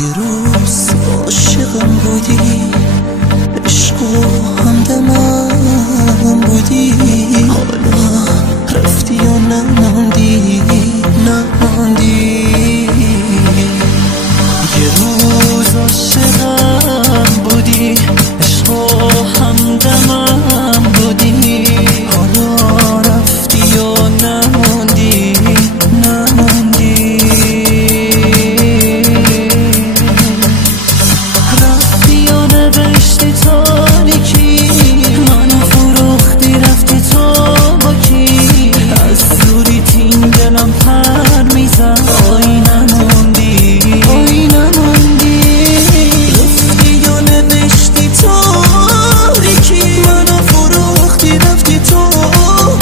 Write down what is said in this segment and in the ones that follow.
یه روز عاشقم بودی، عشق و همدمم بودی، حالا رفتی و نماندی یه روز عاشقم بودی، عشق و همدمم بودی، حالا رفتی و نماندی رفتی و نوشتی تاریکی، منو فروختی رفتی تو با کی، از دوری تین دلم پر میزد آی نموندی رفتی و نوشتی تاریکی، منو فروختی رفتی تو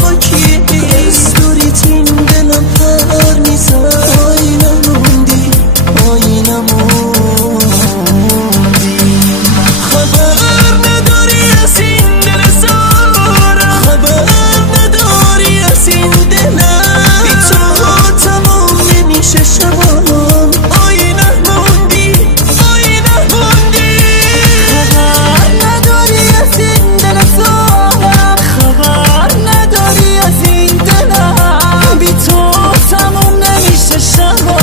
با کی، از دوری تین دلم پر میزد آی نموندی خبر نداری از این دل زارم، خبر نداری از این دلم، بی تو تمام نمیشه شبانم آی نموندی خبر نداری از این دل زارم، خبر نداری از این دلم، بی تو تمام نمیشه شبانم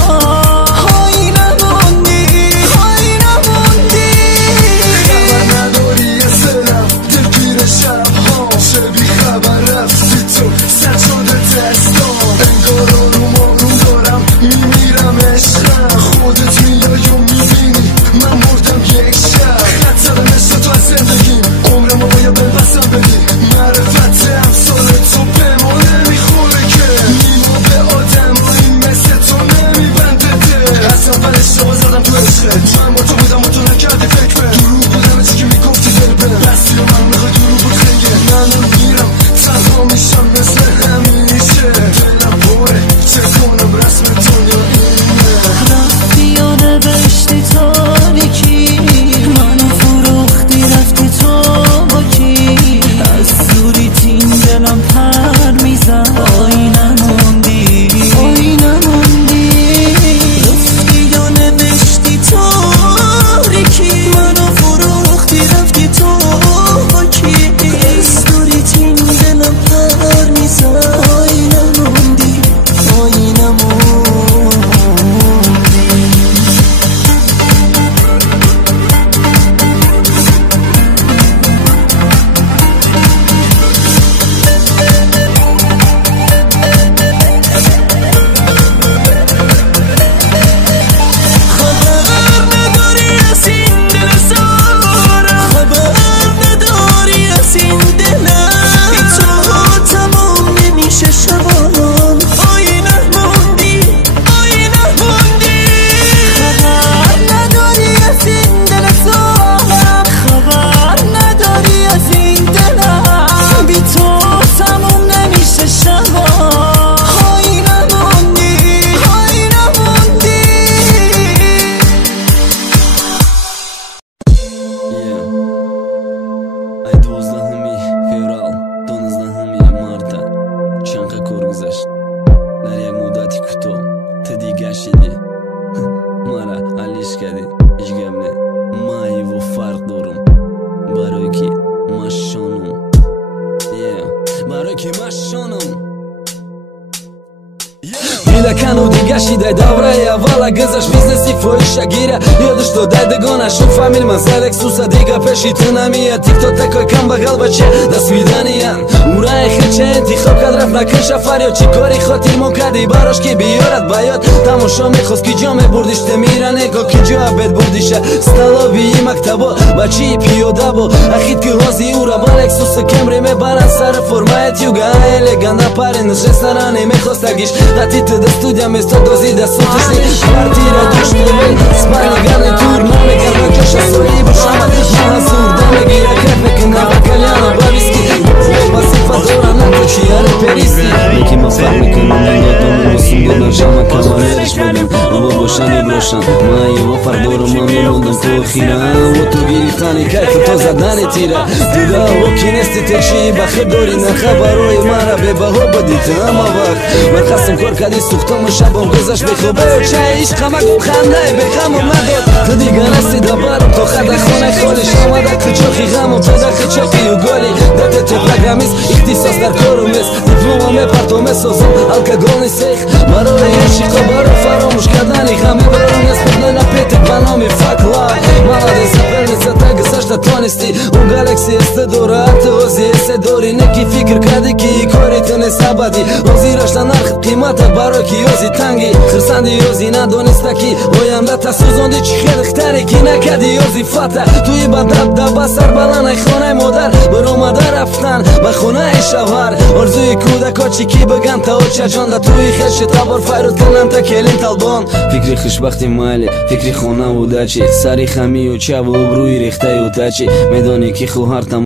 Кану дигаши дай даврая вала гызаш бизнеси фоиша гира ёдаш то дай дегона шу фамиль ман Алексуса дига пеши тунамия тикток такой камбагал бача до свидания урай хача интихоб кард рафт накун шафариё чӣ кори хотир мо кардӣ барош ки биёрад ба ёд тамошо мехост ки ҷо мебурдиш темиране ко ки ҷо абед бурдиша сталовии мактабо бачии пиёда бо ахид ки ҳози ура ба Алексуса кемри мебаранд сара формаят юга элеганда парен ресторане мехостагиш датит до студия место дозида сутушни квартира душтеве спальни гарнитур намегар ҷоша сои бушама мазур дамегира кафеки нава кальяна бависки вазифа дора натучи аре периси леки ма фарқ мекунам наготамусум донар жама кавалериш будем аво бошани бошан ма его фарқ дорам ма мемондам то охирам во ту гири ریختانی کیف تو زدن تیره دیده و کی نستی تکشی بخیر داری نه خبروی مرا به بها بدیت اما وقت من خستم کار کردی سوختم و شبم گذشت بخوبه و چه عشق مگو خنده بخمم نداد تو دیگه نستی دبارم تو خد خونه خالش آمده خچاخی غم و پده خچاخی و گالی داده تو پرگرامیست اختصاص در کارم است دیپلومم پرتوم سازم الکگل نیسیخ مرای عشق برای فراموش کردنی همه برام نسبت نپیت بنامی fuck life مالادی سپرنیسه تا گذشته تانستی اون گالاکسی است دورات اوزی است دوری نکی فکر کردی که کاری تو نیست ابدی اوزی رشته نرخ قیمت برای که یوزی تنگی خرسندی یوزی ندانسته که آینده تسوزاندی چی خیلی ختری که نکردی یوزی فته توی با دب سر بلند خانه مادر برآمده رفتن به خونه شوهر آرزوی کودکا چی کی بگن تا چه جان دا توی خش تبار فیروز کنم تا کلین طلبان فکری خوشبختی مالی فکری خونه و دچی سری خمی و چه و بروی ریخته و تچی میدانی که خواهرتم